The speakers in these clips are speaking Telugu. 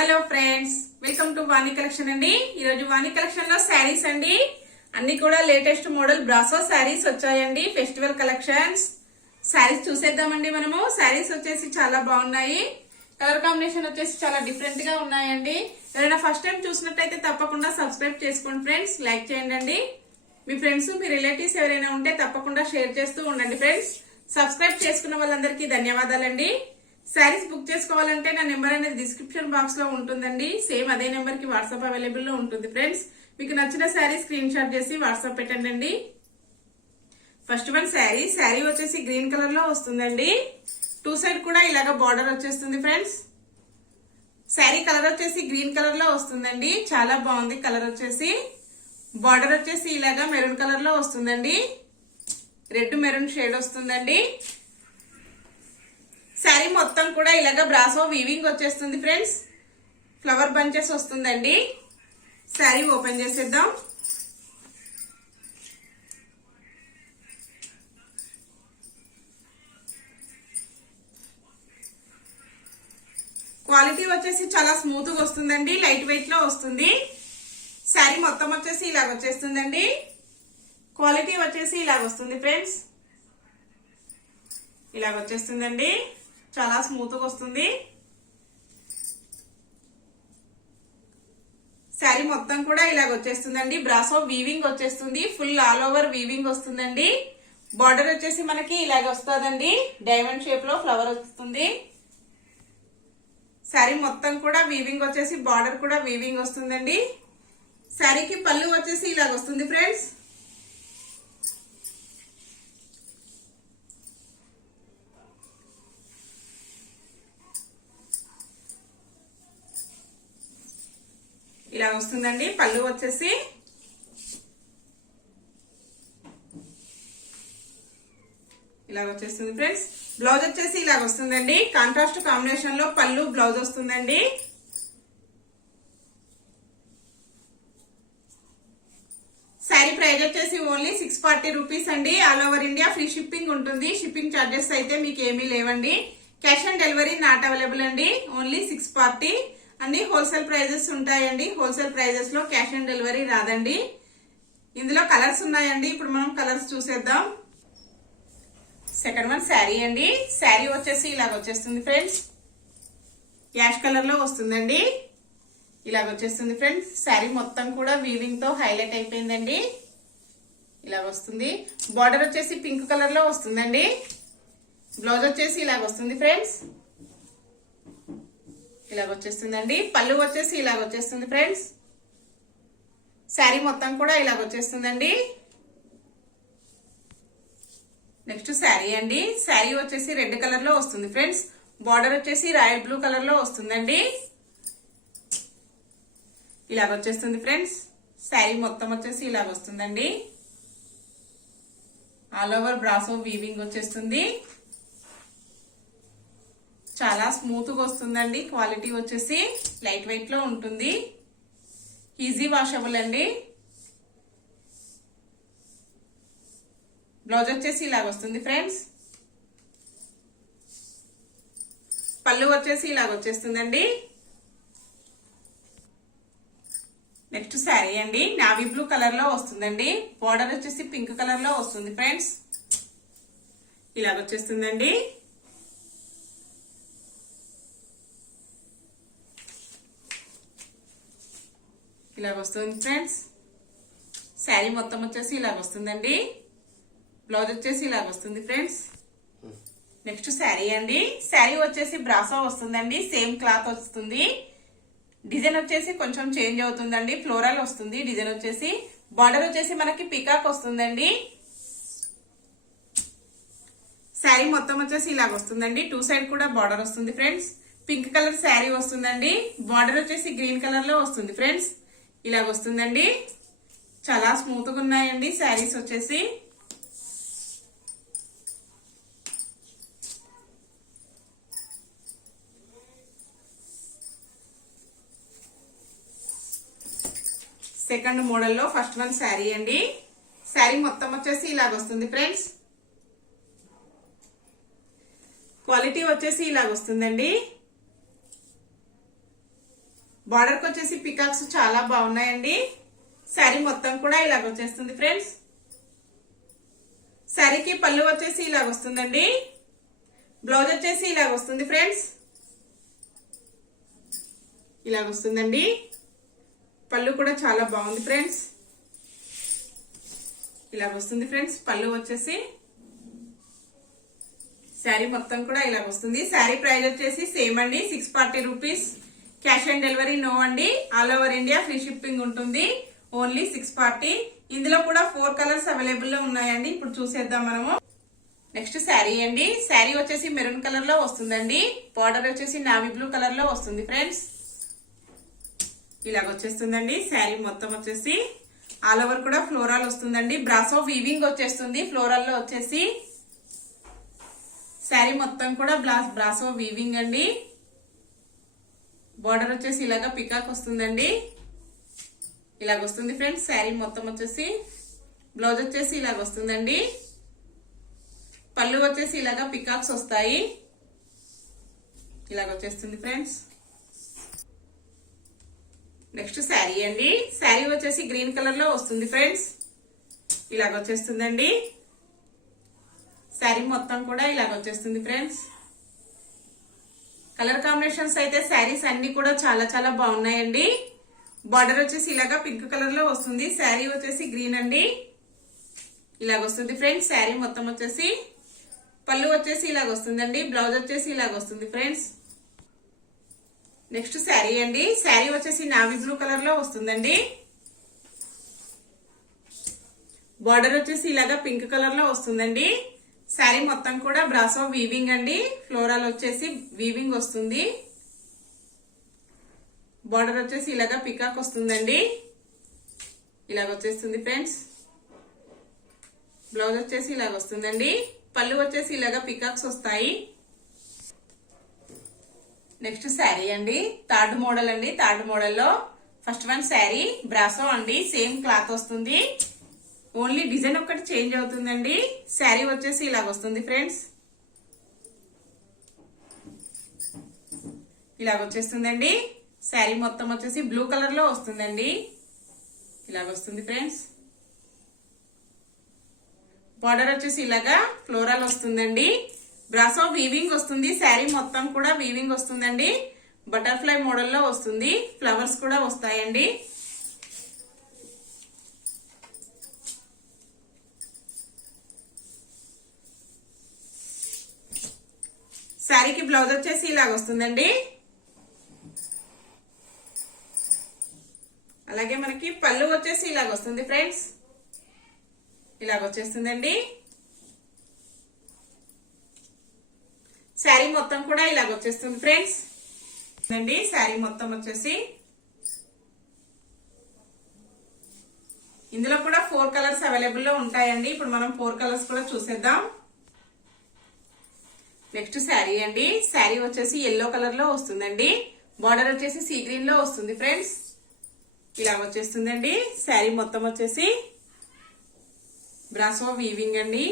Hello friends, welcome to Vani collection అండి. ఈ రోజు వాణి కలెక్షన్ లో శారీస్ అండి. అన్ని కూడా లేటెస్ట్ మోడల్ బ్రాసో శారీస్ వచ్చాయండి. ఫెస్టివల్ కలెక్షన్స్ శారీస్ చూసేద్దామండి. మనము శారీస్ వచ్చేసి చాలా బాగున్నాయి. కలర్ కాంబినేషన్ వచ్చేసి చాలా డిఫరెంట్ గా ఉన్నాయండి. ఎవరైనా ఫస్ట్ టైం చూసినట్టయితే తప్పకుండా సబ్స్క్రైబ్ చేసుకోండి ఫ్రెండ్స్. లైక్ చేయండి. మీ ఫ్రెండ్స్ మీ రిలేటివ్స్ ఎవరైనా ఉంటే తప్పకుండా షేర్ చేస్తూ ఉండండి ఫ్రెండ్స్. సబ్స్క్రైబ్ చేసుకున్న వాళ్ళందరికీ ధన్యవాదాలండి. శారీస్ బుక్ చేసుకోవాలంటే నా నెంబర్ అనేది డిస్క్రిప్షన్ బాక్స్ లో ఉంటుందండి. సేమ్ అదే నెంబర్ కి వాట్సాప్ అవైలబుల్ లో ఉంటుంది ఫ్రెండ్స్. మీకు నచ్చిన శారీ స్క్రీన్ షాట్ చేసి వాట్సాప్ పెట్టండి. ఫస్ట్ వన్ శారీ వచ్చేసి గ్రీన్ కలర్ లో వస్తుందండి. టూ సైడ్ కూడా ఇలాగ బార్డర్ వచ్చేస్తుంది ఫ్రెండ్స్. శారీ కలర్ వచ్చేసి గ్రీన్ కలర్ లో వస్తుందండి. చాలా బాగుంది కలర్ వచ్చేసి. బార్డర్ వచ్చేసి ఇలాగా మెరూన్ కలర్ లో వస్తుందండి. రెడ్ మెరూన్ షేడ్ వస్తుందండి. శారీ మొత్తం కూడా ఇలాగ బ్రాసో వీవింగ్ వచ్చేస్తుంది ఫ్రెండ్స్. ఫ్లవర్ బంచెస్ వస్తుందండి. శారీ ఓపెన్ చేసేద్దాం. క్వాలిటీ వచ్చేసి చాలా స్మూత్ గా వస్తుందండి. లైట్ వెయిట్ లో వస్తుంది. శారీ మొత్తం వచ్చేసి ఇలాగ వచ్చేస్తుందండి. క్వాలిటీ వచ్చేసి ఇలాగ వస్తుంది ఫ్రెండ్స్. ఇలాగ వచ్చేస్తుందండి. చాలా స్మూత్ గా వస్తుంది. శారీ మొత్తం కూడా ఇలాగ వచ్చేస్తుందండి. బ్రాసో వీవింగ్ వచ్చేస్తుంది. ఫుల్ ఆల్ ఓవర్ వీవింగ్ వస్తుందండి. బార్డర్ వచ్చేసి మనకి ఇలాగ వస్తుందండి. డైమండ్ షేప్ లో ఫ్లవర్ వస్తుంది. శారీ మొత్తం కూడా వీవింగ్ వచ్చేసి బార్డర్ కూడా వీవింగ్ వస్తుందండి. శారీకి పళ్ళు వచ్చేసి ఇలాగ వస్తుంది ఫ్రెండ్స్. ఇలా వస్తుందండి పళ్ళు వచ్చేసి. ఇలా వచ్చేస్తుంది ఫ్రెండ్స్. బ్లౌజ్ వచ్చేసి ఇలాగ వస్తుందండి. కాంట్రాస్ట్ కాంబినేషన్ లో పళ్ళు బ్లౌజ్ వస్తుందండి. శారీ ప్రైస్ వచ్చేసి ఓన్లీ 640 రూపీస్ అండి. All over India free shipping ఉంటుంది. షిప్పింగ్ చార్జెస్ అయితే మీకు ఏమీ లేవండి. Cash on delivery not available అండి. ఓన్లీ 640. అన్ని హోల్సేల్ ప్రైజెస్ ఉంటాయండి. హోల్సేల్ ప్రైజెస్ లో క్యాష్ ఆన్ డెలివరీ రాదండి. ఇందులో కలర్స్ ఉన్నాయండి. ఇప్పుడు మనం కలర్స్ చూసేద్దాం. సెకండ్ వన్ శారీ అండి. శారీ వచ్చేసి ఇలాగ వచ్చేస్తుంది ఫ్రెండ్స్. యాష్ కలర్ లో వస్తుందండి. ఇలాగ వచ్చేస్తుంది ఫ్రెండ్స్. శారీ మొత్తం కూడా వీవింగ్ తో హైలైట్ అయిపోయిందండి. ఇలాగ వస్తుంది. బార్డర్ వచ్చేసి పింక్ కలర్ లో వస్తుందండి. బ్లౌజ్ వచ్చేసి ఇలాగ వస్తుంది ఫ్రెండ్స్. ఇలాగ వచ్చేస్తుందండి. పళ్ళు వచ్చేసి ఇలాగ వచ్చేస్తుంది ఫ్రెండ్స్. శారీ మొత్తం కూడా ఇలాగ వచ్చేస్తుందండి. నెక్స్ట్ శారీ అండి. శారీ వచ్చేసి రెడ్ కలర్ లో వస్తుంది ఫ్రెండ్స్. బార్డర్ వచ్చేసి రాయల్ బ్లూ కలర్ లో వస్తుందండి. ఇలాగ వచ్చేస్తుంది ఫ్రెండ్స్. శారీ మొత్తం వచ్చేసి ఇలాగ వస్తుందండి. ఆల్ ఓవర్ బ్రాసో వీవింగ్ వచ్చేస్తుంది. చాలా స్మూత్ గా వస్తుందండి. క్వాలిటీ వచ్చేసి లైట్ వెయిట్ లో ఉంటుంది. ఈజీ వాషబుల్ అండి. బ్లౌజ్ వచ్చేసి ఇలాగ వస్తుంది ఫ్రెండ్స్. పళ్ళు వచ్చేసి ఇలాగ వచ్చేస్తుందండి. నెక్స్ట్ శారీ అండి. నావీ బ్లూ కలర్ లో వస్తుందండి. బార్డర్ వచ్చేసి పింక్ కలర్ లో వస్తుంది ఫ్రెండ్స్. ఇలాగ వచ్చేస్తుందండి. ఇలాగ వస్తుంది ఫ్రెండ్స్. శారీ మొత్తం వచ్చేసి ఇలాగ వస్తుందండి. బ్లౌజ్ వచ్చేసి ఇలాగ వస్తుంది ఫ్రెండ్స్. నెక్స్ట్ శారీ అండి. శారీ వచ్చేసి బ్రాసో వస్తుందండి. సేమ్ క్లాత్ వస్తుంది. డిజైన్ వచ్చేసి కొంచెం చేంజ్ అవుతుందండి. ఫ్లోరల్ వస్తుంది డిజైన్ వచ్చేసి. బార్డర్ వచ్చేసి మనకి పికాక్ వస్తుందండి. శారీ మొత్తం వచ్చేసి ఇలాగ వస్తుందండి. టూ సైడ్ కూడా బార్డర్ వస్తుంది ఫ్రెండ్స్. పింక్ కలర్ శారీ వస్తుందండి. బార్డర్ వచ్చేసి గ్రీన్ కలర్ లో వస్తుంది ఫ్రెండ్స్. ఇలాగ వస్తుందండి. చాలా స్మూత్ గా ఉన్నాయండి శారీస్ వచ్చేసి. సెకండ్ మోడల్ లో ఫస్ట్ వన్ శారీ అండి. శారీ మొత్తం వచ్చేసి ఇలాగ వస్తుంది ఫ్రెండ్స్. క్వాలిటీ వచ్చేసి ఇలాగ వస్తుందండి. బార్డర్ కి వచ్చేసి పికాక్స్ చాలా బాగున్నాయండి. శారీ మొత్తం కూడా ఇలాగ వచ్చేస్తుంది ఫ్రెండ్స్. శారీకి పళ్ళు వచ్చేసి ఇలాగ వస్తుందండి. బ్లౌజ్ వచ్చేసి ఇలాగ వస్తుంది ఫ్రెండ్స్. ఇలాగ వస్తుందండి. పళ్ళు కూడా చాలా బాగుంది ఫ్రెండ్స్. ఇలాగ వస్తుంది ఫ్రెండ్స్ పళ్ళు వచ్చేసి. శారీ మొత్తం కూడా ఇలాగ వస్తుంది. శారీ ప్రైస్ వచ్చేసి సేమ్ అండి, 640 rupees. Cash on delivery no అండి. All over India free shipping ఉంటుంది. ఓన్లీ 640. ఇందులో కూడా 4 కలర్స్ అవైలబుల్ లో ఉన్నాయండి. ఇప్పుడు చూసేద్దాం మనము. నెక్స్ట్ శారీ అండి. శారీ వచ్చేసి మెరూన్ కలర్ లో వస్తుందండి. బార్డర్ వచ్చేసి నావీ బ్లూ కలర్ లో వస్తుంది ఫ్రెండ్స్. ఇలాగ వచ్చేస్తుందండి. శారీ మొత్తం వచ్చేసి ఆల్ ఓవర్ కూడా ఫ్లోరల్ వస్తుందండి. బ్రాసో వీవింగ్ వచ్చేస్తుంది ఫ్లోరల్ లో వచ్చేసి. శారీ మొత్తం కూడా బ్రాసో వీవింగ్ అండి. బార్డర్ వచ్చేసి ఇలాగా పికాక్ వస్తుందండి. ఇలాగ వస్తుంది ఫ్రెండ్స్ శారీ మొత్తం వచ్చేసి. బ్లౌజ్ వచ్చేసి ఇలాగ వస్తుందండి. పళ్ళు వచ్చేసి ఇలాగా పికాక్స్ వస్తాయి. ఇలాగ వచ్చేస్తుంది ఫ్రెండ్స్. నెక్స్ట్ శారీ అండి. శారీ వచ్చేసి గ్రీన్ కలర్ లో వస్తుంది ఫ్రెండ్స్. ఇలాగ వచ్చేస్తుందండి. శారీ మొత్తం కూడా ఇలాగ వచ్చేస్తుంది ఫ్రెండ్స్. కలర్ కాంబినేషన్స్ అయితే శారీస్ అన్ని కూడా చాలా చాలా బాగున్నాయండి. బార్డర్ వచ్చేసి ఇలాగా పింక్ కలర్ లో వస్తుంది. శారీ వచ్చేసి గ్రీన్ అండి. ఇలాగ వస్తుంది ఫ్రెండ్స్. శారీ మొత్తం వచ్చేసి పళ్ళు వచ్చేసి ఇలాగ వస్తుందండి. బ్లౌజ్ వచ్చేసి ఇలాగ వస్తుంది ఫ్రెండ్స్. నెక్స్ట్ శారీ అండి. శారీ వచ్చేసి నావీ బ్లూ కలర్ లో వస్తుందండి. బార్డర్ వచ్చేసి ఇలాగా పింక్ కలర్ లో వస్తుందండి. శారీ మొత్తం కూడా బ్రాసో వీవింగ్ అండి. ఫ్లోరల్ వచ్చేసి వీవింగ్ వస్తుంది. బార్డర్ వచ్చేసి ఇలాగా పికాక్ వస్తుందండి. ఇలాగ వచ్చేస్తుంది ఫ్రెండ్స్. బ్లౌజ్ వచ్చేసి ఇలాగ వస్తుందండి. పళ్ళు వచ్చేసి ఇలాగా పికాక్స్ వస్తాయి. నెక్స్ట్ శారీ అండి. థర్డ్ మోడల్ అండి. థర్డ్ మోడల్ లో ఫస్ట్ వన్ శారీ బ్రాసో అండి. సేమ్ క్లాత్ వస్తుంది. ఓన్లీ డిజైన్ ఒక్కటి చేంజ్ అవుతుందండి. శారీ వచ్చేసి ఇలాగ వస్తుంది ఫ్రెండ్స్. ఇలాగ వచ్చేస్తుందండి. శారీ మొత్తం వచ్చేసి బ్లూ కలర్ లో వస్తుందండి. ఇలాగ వస్తుంది ఫ్రెండ్స్. బార్డర్ వచ్చేసి ఇలాగా ఫ్లోరల్ వస్తుందండి. బ్రాసో వీవింగ్ వస్తుంది. శారీ మొత్తం కూడా వీవింగ్ వస్తుందండి. బటర్ఫ్లై మోడల్లో వస్తుంది. ఫ్లవర్స్ కూడా వస్తాయండి. శారీకి బ్లౌజ్ వచ్చేసి ఇలాగ వస్తుందండి. అలాగే మనకి పళ్ళు వచ్చేసి ఇలాగ వస్తుంది ఫ్రెండ్స్. ఇలాగ వచ్చేస్తుందండి. శారీ మొత్తం కూడా ఇలాగ వచ్చేస్తుంది ఫ్రెండ్స్. అండి శారీ మొత్తం వచ్చేసి ఇందులో కూడా 4 కలర్స్ అవైలబుల్ లో ఉంటాయండి. ఇప్పుడు మనం 4 కలర్స్ కూడా చూసేద్దాం. నెక్స్ట్ శారీ అండి. శారీ వచ్చేసి ఎల్లో కలర్ లో వస్తుందండి. బార్డర్ వచ్చేసి సీ గ్రీన్ లో వస్తుంది ఫ్రెండ్స్. ఇలా వచ్చేస్తుందండి. శారీ మొత్తం వచ్చేసి బ్రాసో వీవింగ్ అండి.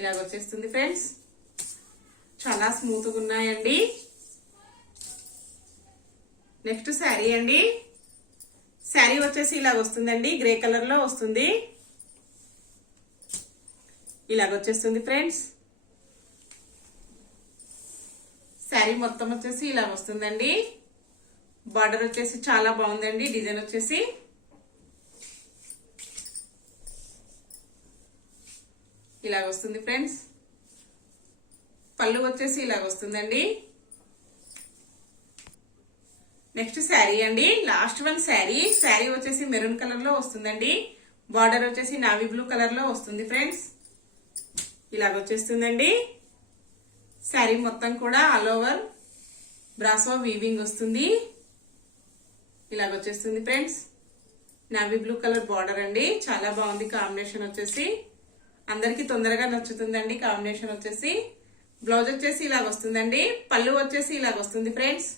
ఇలాగ వచ్చేస్తుంది ఫ్రెండ్స్. చాలా స్మూత్ గా ఉన్నాయండి. నెక్స్ట్ శారీ అండి. శారీ వచ్చేసి ఇలాగ వస్తుందండి. గ్రే కలర్ లో వస్తుంది. ఇలాగ వచ్చేస్తుంది ఫ్రెండ్స్. శారీ మొత్తం వచ్చేసి ఇలాగ వస్తుందండి. బార్డర్ వచ్చేసి చాలా బాగుందండి. డిజైన్ వచ్చేసి ఇలాగ వస్తుంది ఫ్రెండ్స్. పళ్ళు వచ్చేసి ఇలాగ వస్తుందండి. నెక్స్ట్ శారీ అండి. Last one sari. శారీ వచ్చేసి మెరూన్ కలర్ లో వస్తుందండి. బార్డర్ వచ్చేసి నావీ బ్లూ కలర్ లో వస్తుంది ఫ్రెండ్స్. ఇలాగ వచ్చేస్తుందండి. శారీ మొత్తం కూడా ఆల్ ఓవర్ బ్రాసో వీవింగ్ వస్తుంది. ఇలాగ వచ్చేస్తుంది friends. Navy blue colour border అండి. చాలా బాగుంది కాంబినేషన్ వచ్చేసి. అందరికి తొందరగా నచ్చుతుందండి కాంబినేషన్ వచ్చేసి. బ్లౌజ్ వచ్చేసి ఇలాగ వస్తుందండి. పళ్ళు వచ్చేసి ఇలాగ వస్తుంది ఫ్రెండ్స్.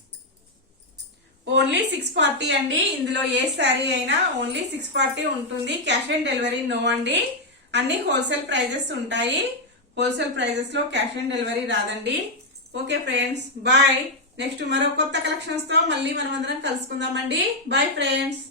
ఓన్లీ 640 అండి. ఇందులో ఏ శారీ అయినా ఓన్లీ 640 ఉంటుంది. క్యాష్ ఆన్ డెలివరీ నో అండి. అన్ని హోల్సేల్ ప్రైజెస్ ఉంటాయి. హోల్సేల్ ప్రైజెస్ లో క్యాష్ ఆన్ డెలివరీ రాదండి. Okay friends, bye. నెక్స్ట్ మరో కొత్త కలెక్షన్స్ తో మళ్ళీ మనం అందరం కలుసుకుందామండి. Bye friends.